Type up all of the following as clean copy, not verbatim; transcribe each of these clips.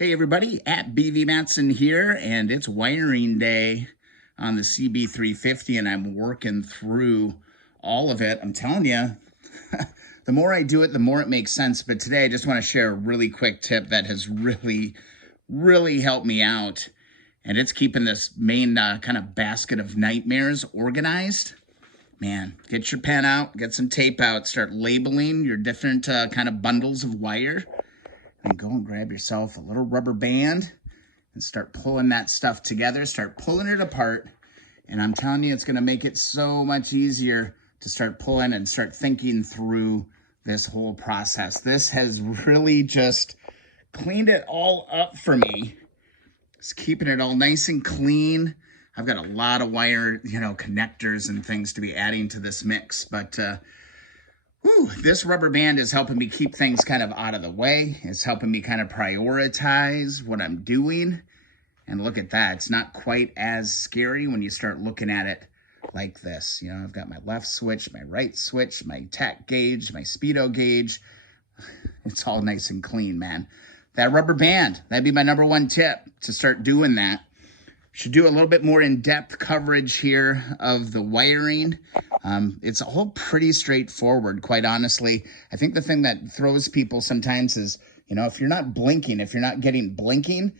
Hey everybody, at BV Matson here, and it's wiring day on the CB350, and I'm working through all of it. I'm telling you, the more I do it, the more it makes sense. But today I just want to share a really quick tip that has really helped me out, and it's keeping this main kind of basket of nightmares organized. Man, get your pen out, get some tape out, start labeling your different kind of bundles of wire. And go and grab yourself a little rubber band and start pulling that stuff together, start pulling it apart. And I'm telling you, it's going to make it so much easier to start pulling and start thinking through this whole process. This has really just cleaned it all up for me. It's keeping it all nice and clean. I've got a lot of wire, connectors and things to be adding to this mix, but this rubber band is helping me keep things kind of out of the way. It's helping me kind of prioritize what I'm doing. And look at that. It's not quite as scary when you start looking at it like this. I've got my left switch, my right switch, my tach gauge, my speedo gauge. It's all nice and clean, man. That rubber band, that'd be my number one tip, to start doing that. Should do a little bit more in-depth coverage here of the wiring. It's all pretty straightforward, quite honestly. I think the thing that throws people sometimes is, if you're not blinking, if you're not getting blinking,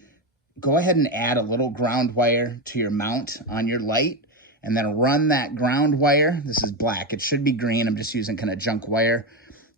go ahead and add a little ground wire to your mount on your light, and then run that ground wire. This is black. It should be green. I'm just using kind of junk wire.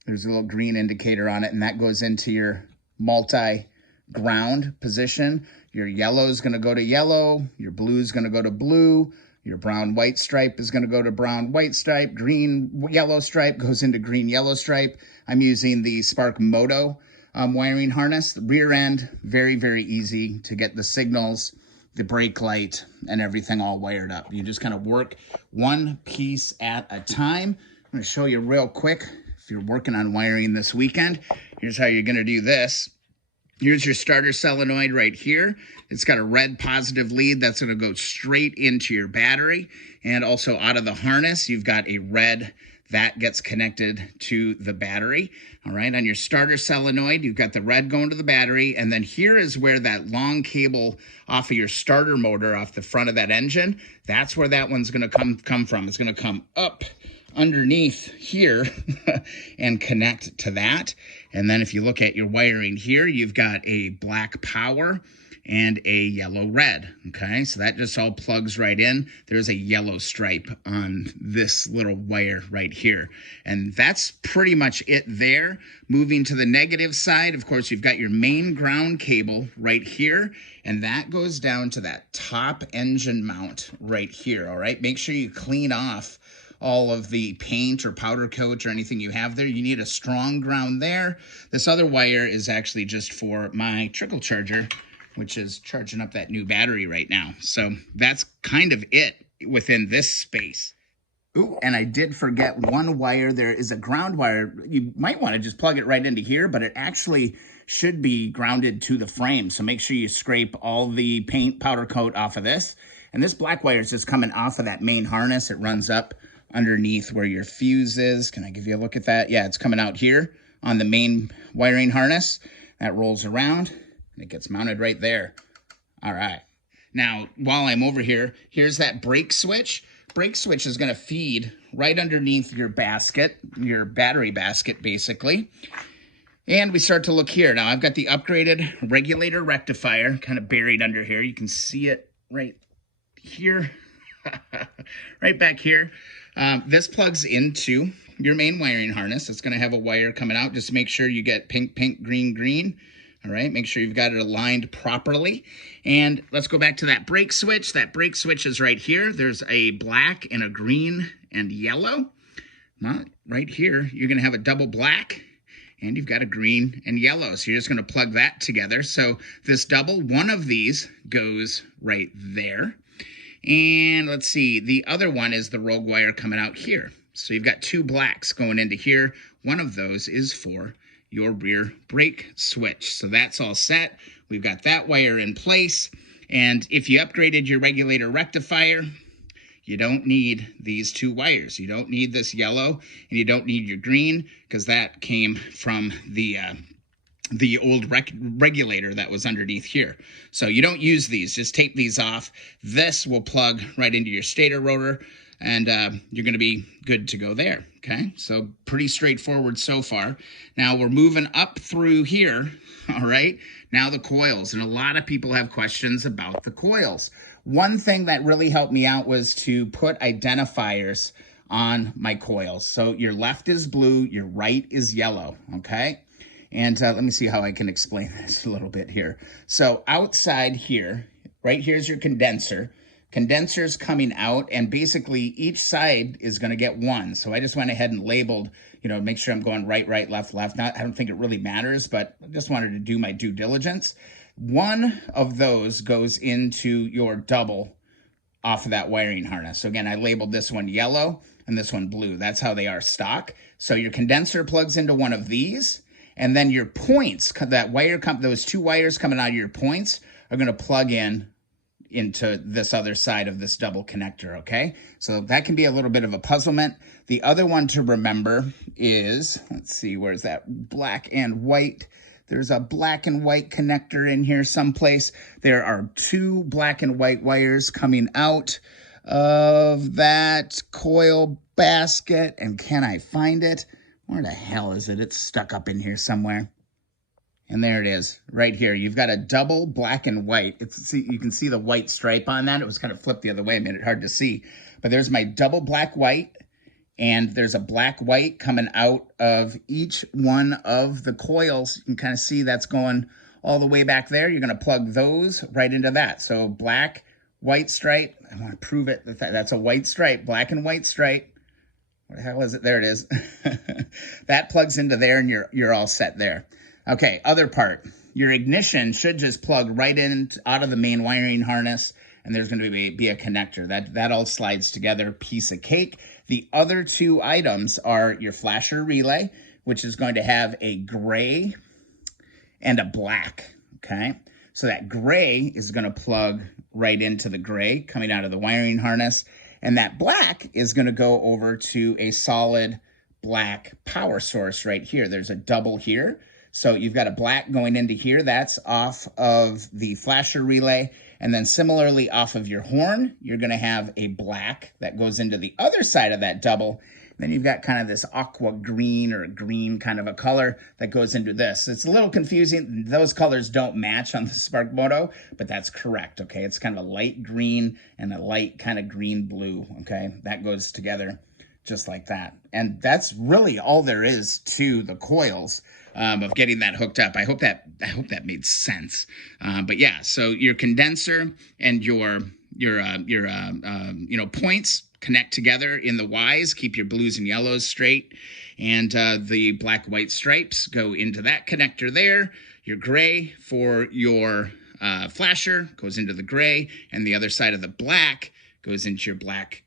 There's a little green indicator on it, and that goes into your multi-ground position. Your yellow is going to go to yellow. Your blue is going to go to blue. Your brown-white stripe is going to go to brown-white stripe. Green-yellow stripe goes into green-yellow stripe. I'm using the Spark Moto wiring harness. The rear end, very easy to get the signals, the brake light, and everything all wired up. You just kind of work one piece at a time. I'm going to show you real quick. If you're working on wiring this weekend, here's how you're going to do this. Here's your starter solenoid right here. It's got a red positive lead that's going to go straight into your battery. And also out of the harness, you've got a red that gets connected to the battery. All right, on your starter solenoid, you've got the red going to the battery. And then here is where that long cable off of your starter motor, off the front of that engine, that's where that one's going to come from. It's going to come up underneath here and connect to that. And then if you look at your wiring here, you've got a black power and a yellow red. Okay, so that just all plugs right in. There's a yellow stripe on this little wire right here. And that's pretty much it there. Moving to the negative side, of course, you've got your main ground cable right here, and that goes down to that top engine mount right here. All right, make sure you clean off all of the paint or powder coat or anything you have there. You need a strong ground there. This other wire is actually just for my trickle charger, which is charging up that new battery right now. So that's kind of it within this space. Ooh, and I did forget one wire. There is a ground wire. You might want to just plug it right into here, but it actually should be grounded to the frame. So make sure you scrape all the paint powder coat off of this. And this black wire is just coming off of that main harness. It runs up underneath where your fuse is. Can I give you a look at that? Yeah, it's coming out here on the main wiring harness. That rolls around and it gets mounted right there. All right. Now, while I'm over here, here's that brake switch. Brake switch is going to feed right underneath your basket, your battery basket, basically. And we start to look here. Now, I've got the upgraded regulator rectifier kind of buried under here. You can see it right here, right back here. This plugs into your main wiring harness. It's going to have a wire coming out. Just make sure you get pink, pink, green, green. All right, make sure you've got it aligned properly. And let's go back to that brake switch. That brake switch is right here. There's a black and a green and yellow. Well, right here, you're going to have a double black, and you've got a green and yellow. So you're just going to plug that together. So this double, one of these goes right there. And let's see, the other one is the rogue wire coming out here. So you've got two blacks going into here. One of those is for your rear brake switch. So that's all set. We've got that wire in place. And if you upgraded your regulator rectifier, you don't need these two wires. You don't need this yellow, and you don't need your green, because that came from the the old regulator that was underneath here. So you don't use these, just tape these off. This will plug right into your stator rotor, and you're going to be good to go there. Okay, so pretty straightforward so far. Now we're moving up through here. All right, now the coils, and a lot of people have questions about the coils. One thing that really helped me out was to put identifiers on my coils. So your left is blue, your right is yellow. Okay. And let me see how I can explain this a little bit here. So outside here, right here's your condenser. Condenser's coming out, and basically each side is going to get one. So I just went ahead and labeled, make sure I'm going right, right, left, left. I don't think it really matters, but I just wanted to do my due diligence. One of those goes into your double off of that wiring harness. So again, I labeled this one yellow and this one blue. That's how they are stock. So your condenser plugs into one of these. And then your points, those two wires coming out of your points are going to plug into this other side of this double connector, okay? So that can be a little bit of a puzzlement. The other one to remember is, let's see, where's that black and white? There's a black and white connector in here someplace. There are two black and white wires coming out of that coil basket. And can I find it? Where the hell is it? It's stuck up in here somewhere. And there it is, right here. You've got a double black and white. You can see the white stripe on that. It was kind of flipped the other way, made it hard to see. But there's my double black white, and there's a black white coming out of each one of the coils. You can kind of see that's going all the way back there. You're going to plug those right into that. So black, white stripe. I want to prove it. That's a white stripe, black and white stripe. What the hell is it? There it is. That plugs into there, and you're all set there. Okay, other part. Your ignition should just plug right in out of the main wiring harness, and there's going to be a connector. That all slides together, piece of cake. The other two items are your flasher relay, which is going to have a gray and a black, okay? So that gray is going to plug right into the gray coming out of the wiring harness. And that black is going to go over to a solid black power source right here. There's a double here. So you've got a black going into here. That's off of the flasher relay. And then similarly off of your horn, you're going to have a black that goes into the other side of that double. Then you've got kind of this aqua green or green kind of a color that goes into this. It's a little confusing. Those colors don't match on the Spark Moto, but that's correct, okay? It's kind of a light green and a light kind of green blue, okay? That goes together just like that. And that's really all there is to the coils of getting that hooked up. I hope that made sense. But yeah, so your condenser and your points connect together in the Y's, keep your blues and yellows straight, and the black-white stripes go into that connector there. Your gray for your flasher goes into the gray, and the other side of the black goes into your black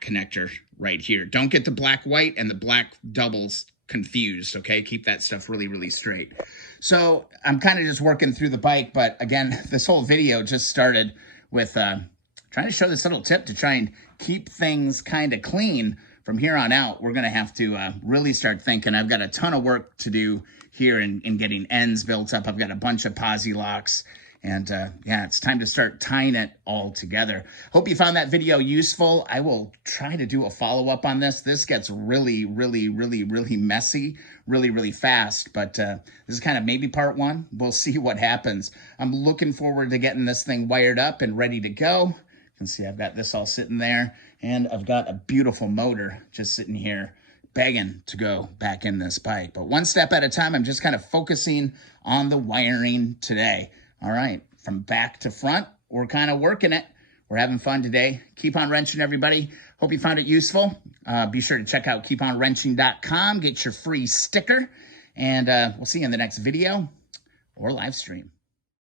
connector right here. Don't get the black-white and the black doubles confused, okay? Keep that stuff really, really straight. So I'm kind of just working through the bike, but again, this whole video just started with trying to show this little tip to try and keep things kind of clean. From here on out, we're going to have to really start thinking. I've got a ton of work to do here in getting ends built up. I've got a bunch of posi locks. And yeah, it's time to start tying it all together. Hope you found that video useful. I will try to do a follow-up on this. This gets really, really, really, really messy, really, really fast. But this is kind of maybe part one. We'll see what happens. I'm looking forward to getting this thing wired up and ready to go. You can see I've got this all sitting there. And I've got a beautiful motor just sitting here begging to go back in this bike. But one step at a time, I'm just kind of focusing on the wiring today. All right, from back to front, we're kind of working it. We're having fun today. Keep on wrenching, everybody. Hope you found it useful. Be sure to check out keeponwrenching.com. Get your free sticker. And we'll see you in the next video or live stream.